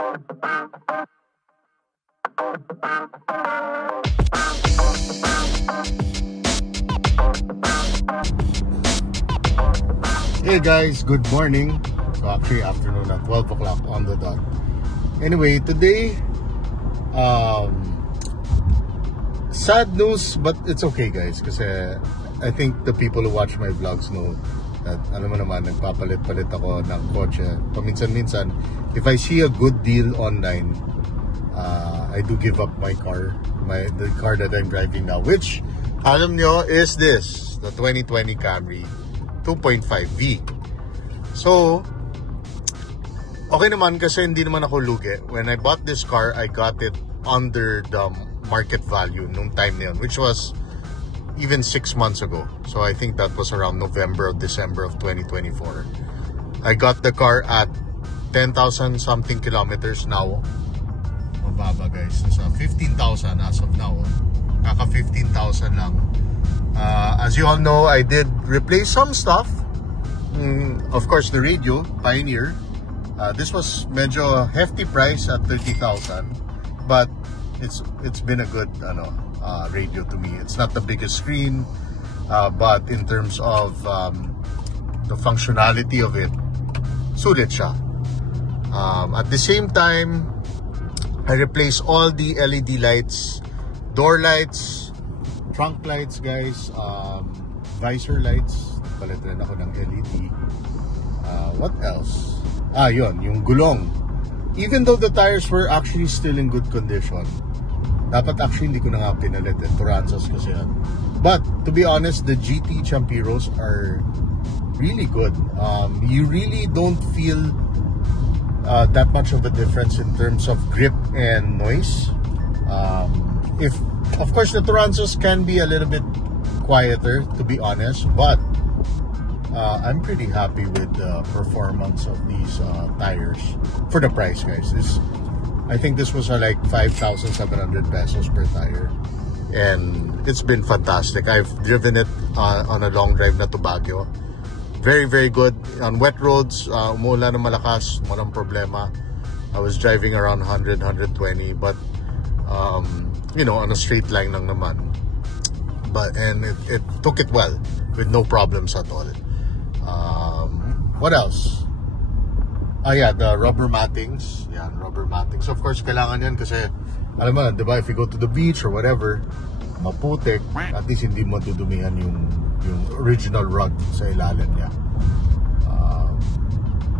Hey guys, good morning. So actually afternoon at 12 o'clock on the dot. Anyway, today sad news, but it's okay guys, kasi I think the people who watch my vlogs know that alam mo naman, nagpapalit-palit ako ng kotse paminsan-minsan. If I see a good deal online, I do give up my car, the car that I'm driving now, which alam nyo is this, the 2020 Camry 2.5V. So, okay naman kasi hindi naman ako lugi. When I bought this car, I got it under the market value nung time na yun, which was even 6 months ago. So, I think that was around November or December of 2024. I got the car at 10,000 something kilometers now. Mababa guys. Nasa 15,000 as of now. Kaka 15,000 lang. As you all know, I did replace some stuff. Of course, the radio, Pioneer. This was medyo hefty price at 30,000, but it's been a good radio to me. It's not the biggest screen, but in terms of the functionality of it, sulit siya. At the same time, I replaced all the LED lights, door lights, trunk lights guys, visor lights, palit rin ako ng LED. What else? Yun, yung gulong. Even though the tires were actually still in good condition, dapat actually hindi ko na nga pinalit, Turanzas kasi yan. But to be honest, the GT Champiros are really good. You really don't feel that much of a difference in terms of grip and noise. Of course, the Turanzas can be a little bit quieter, to be honest, but I'm pretty happy with the performance of these tires for the price, guys. I think this was like 5,700 pesos per tire, and it's been fantastic. I've driven it on a long drive na to Baguio. Very, very good. On wet roads, umuulan ng malakas, walang problema. I was driving around 100, 120, but you know, on a straight line lang naman. And it took it well with no problems at all. What else? Yeah, the rubber mattings. Yeah, rubber mattings. Of course, kailangan yan kasi, alam mo, diba, if you go to the beach or whatever, maputik, at least hindi madudumihan yung original rug sa ilalim niya.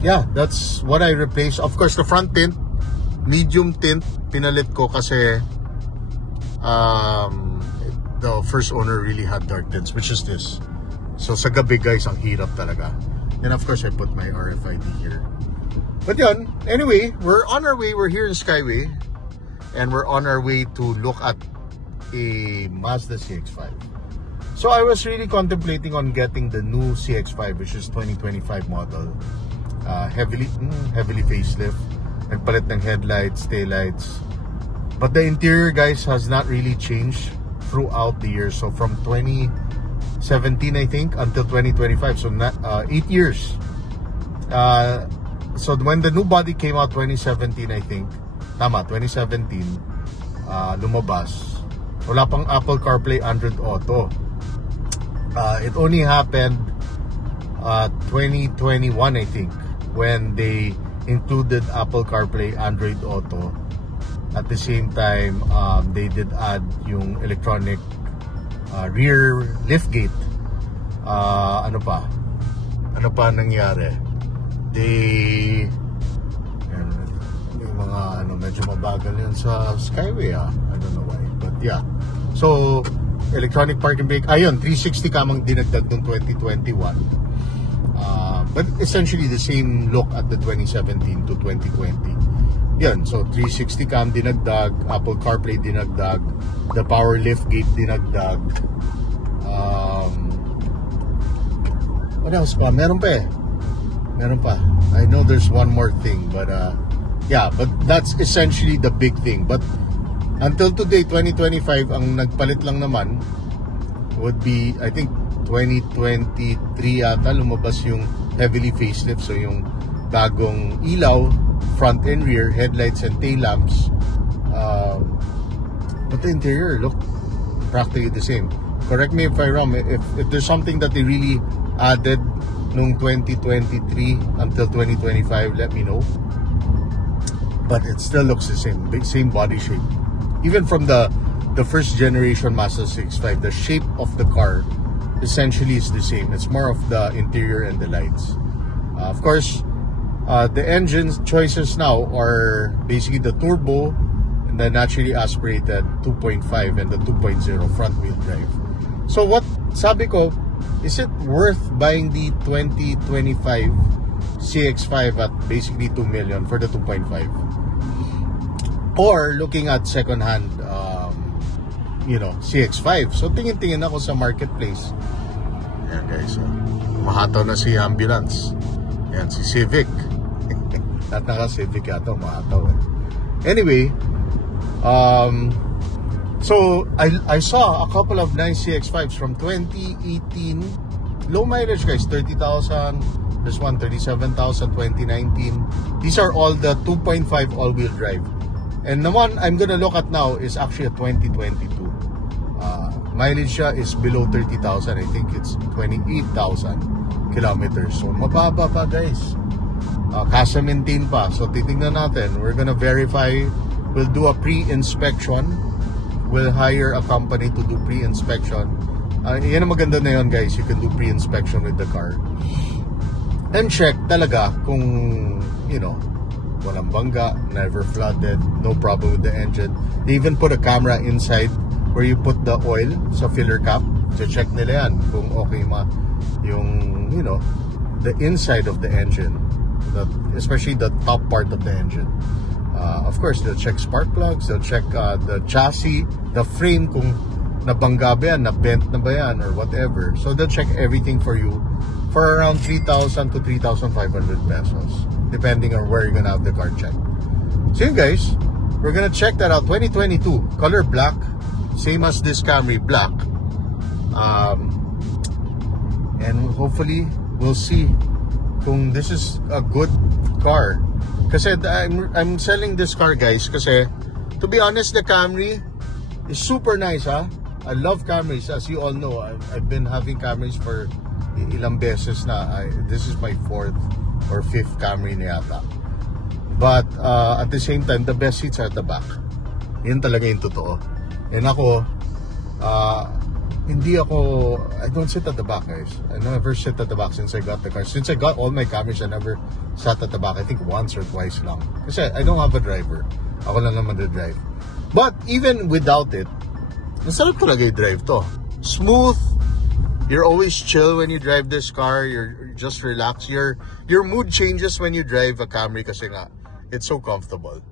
Yeah, that's what I replaced. Of course, the front tint, medium tint, pinalit ko kasi the first owner really had dark tints, which is this. So sa gabi guys, ang hirap talaga. And of course, I put my RFID here. But yun, anyway, we're on our way. We're here in Skyway, and we're on our way to look at a Mazda CX-5. So I was really contemplating on getting the new CX-5, which is 2025 model. Heavily facelift, nagpalit ng headlights, taillights. But the interior, guys, has not really changed throughout the years. So from 2017, I think, until 2025. So 8 years. So when the new body came out, 2017, I think. Tama, 2017. Lumabas. Wala pang Apple CarPlay, Android Auto. It only happened 2021, I think, when they included Apple CarPlay, Android Auto. At the same time, they did add yung electronic rear liftgate. Ano pa nangyari? Yung mga medyo mabagal yan sa Skyway. I don't know why, but yeah. So electronic parking brake, ayun, 360 kamang dinagdag noong 2021. But essentially the same look at the 2017 to 2020. Yan, so 360 cam dinagdag, Apple CarPlay dinagdag, the power liftgate dinagdag. What else pa? Meron pa. I know there's one more thing, but yeah, but that's essentially the big thing. But until today, 2025, ang nagpalit lang naman would be, I think 2023 yata lumabas yung heavily facelift, so yung bagong ilaw, front and rear, headlights and tail lamps. But the interior look practically the same. Correct me if I'm wrong. If there's something that they really added nung 2023 until 2025, let me know. But it still looks the same body shape. Even from the first generation Mazda CX-5, the shape of the car essentially is the same. It's more of the interior and the lights. Of course, the engine choices now are basically the turbo and the naturally aspirated 2.5 and the 2.0 front wheel drive. So what sabi ko, is it worth buying the 2025 CX-5 at basically 2 million for the 2.5? Or looking at second-hand CX-5. So tingin-tingin ako sa marketplace. Ayan guys, mahataw na si ambulance. Ayan, si Civic. At naka-Civic yata, mahataw eh. Anyway, so I saw a couple of nice CX-5s from 2018. Low mileage guys, 30,000. This one, 37,000, 2019. These are all the 2.5 all-wheel drive. And the one I'm gonna look at now is actually a 2022. Mileage siya is below 30,000. I think it's 28,000 kilometers. So mababa pa guys. Kasa maintain pa. So titingnan natin. We're gonna verify. We'll do a pre-inspection. We'll hire a company to do pre-inspection. Yan ang maganda na yun guys. You can do pre-inspection with the car. And check talaga kung, walang bangga, never flooded, no problem with the engine. They even put a camera inside where you put the oil sa filler cap. So check nila yan kung okay yung, the inside of the engine. Especially the top part of the engine. Of course, they'll check spark plugs, they'll check the chassis, the frame kung nabangga ba yan, nabent na ba yan, or whatever. So they'll check everything for you for around 3,000 to 3,500 pesos, depending on where you're gonna have the car checked. So yun guys, we're gonna check that out. 2022, color black, same as this Camry, black. And hopefully, we'll see kung this is a good car. Kasi I'm selling this car guys kasi, to be honest, the Camry is super nice ha. I love Camrys, as you all know. I've been having Camrys for ilang beses na. This is my 4th or 5th Camry na yata. But at the same time, the best seats are at the back. Yun talaga yung totoo. And ako, I don't sit at the back guys. I never sit at the back since I got the car. Since I got all my Camrys, I never sat at the back. I think once or twice lang. Kasi I don't have a driver. Ako lang naman the drive. But even without it, masarap talaga yung drive to. Smooth. You're always chill when you drive this car. You're just relaxed. Your mood changes when you drive a Camry kasi nga, it's so comfortable.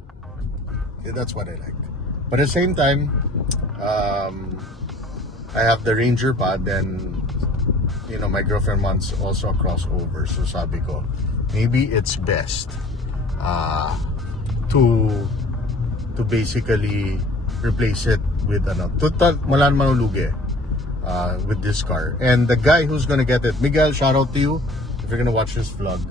Okay, that's what I like. But at the same time, I have the Ranger pad, then my girlfriend wants also a crossover. So sabi ko, maybe it's best to basically replace it with total wala naman ulugi with this car. And the guy who's gonna get it, Miguel, shout out to you if you're gonna watch this vlog.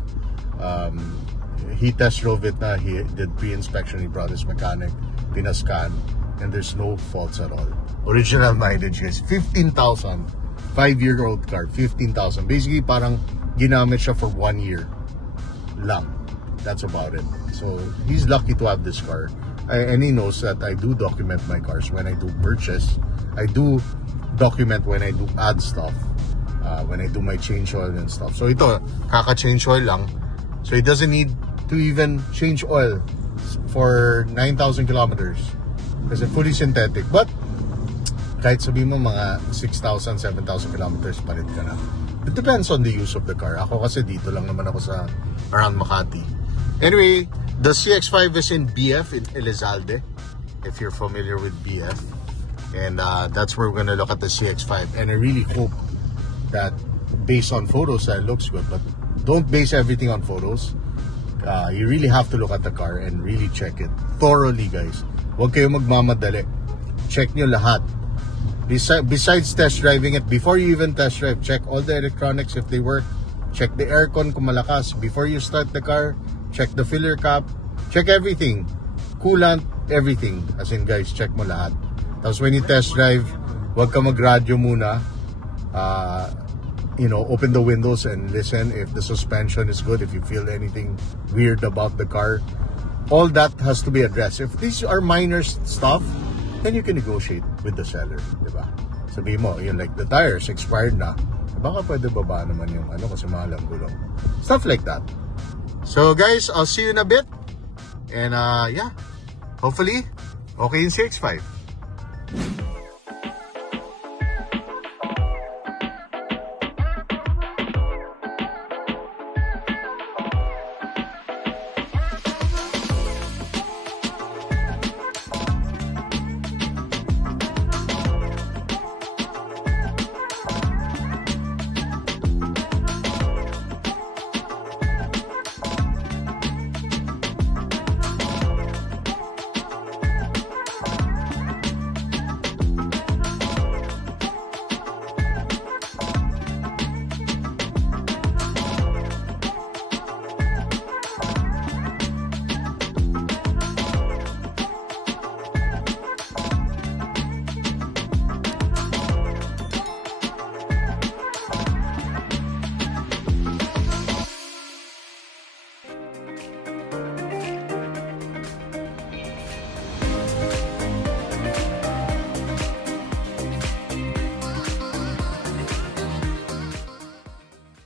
He test drove it na, he did pre-inspection, he brought his mechanic, pinascan, and there's no faults at all. Original mileage guys, 15,000. 5-year-old car, 15,000. Basically parang ginamit siya for 1 year lang. That's about it. So he's lucky to have this car. And he knows that I do document my cars when I do purchase. I do document when I do add stuff, when I do my change oil and stuff. So ito, kaka-change oil lang. So he doesn't need to even change oil for 9,000 kilometers kasi fully synthetic. But kahit sabihin mo mga 6,000, 7,000 kilometers, palit ka na. It depends on the use of the car. Ako kasi dito lang naman ako sa around Makati. Anyway, the CX-5 is in BF, in Elizalde, if you're familiar with BF. And that's where we're gonna look at the CX-5. And I really hope that based on photos, it looks good. But don't base everything on photos. You really have to look at the car and really check it thoroughly, guys. Huwag kayo magmamadali. Check nyo lahat. Besides test driving it, before you even test drive, check all the electronics if they work. Check the aircon kung malakas. Before you start the car, check the filler cap. check everything. Coolant, everything. As in guys, check mo lahat. Tapos when you test drive, huwag ka mag-radio muna. Open the windows and listen if the suspension is good, if you feel anything weird about the car. All that has to be addressed. If these are minor stuff, then you can negotiate with the seller, di ba? Sabi mo, like the tires expired na, baka pwede baba naman yung kasi mahal ang gulong. Stuff like that. So guys, I'll see you in a bit. And yeah, hopefully, okay in CX-5.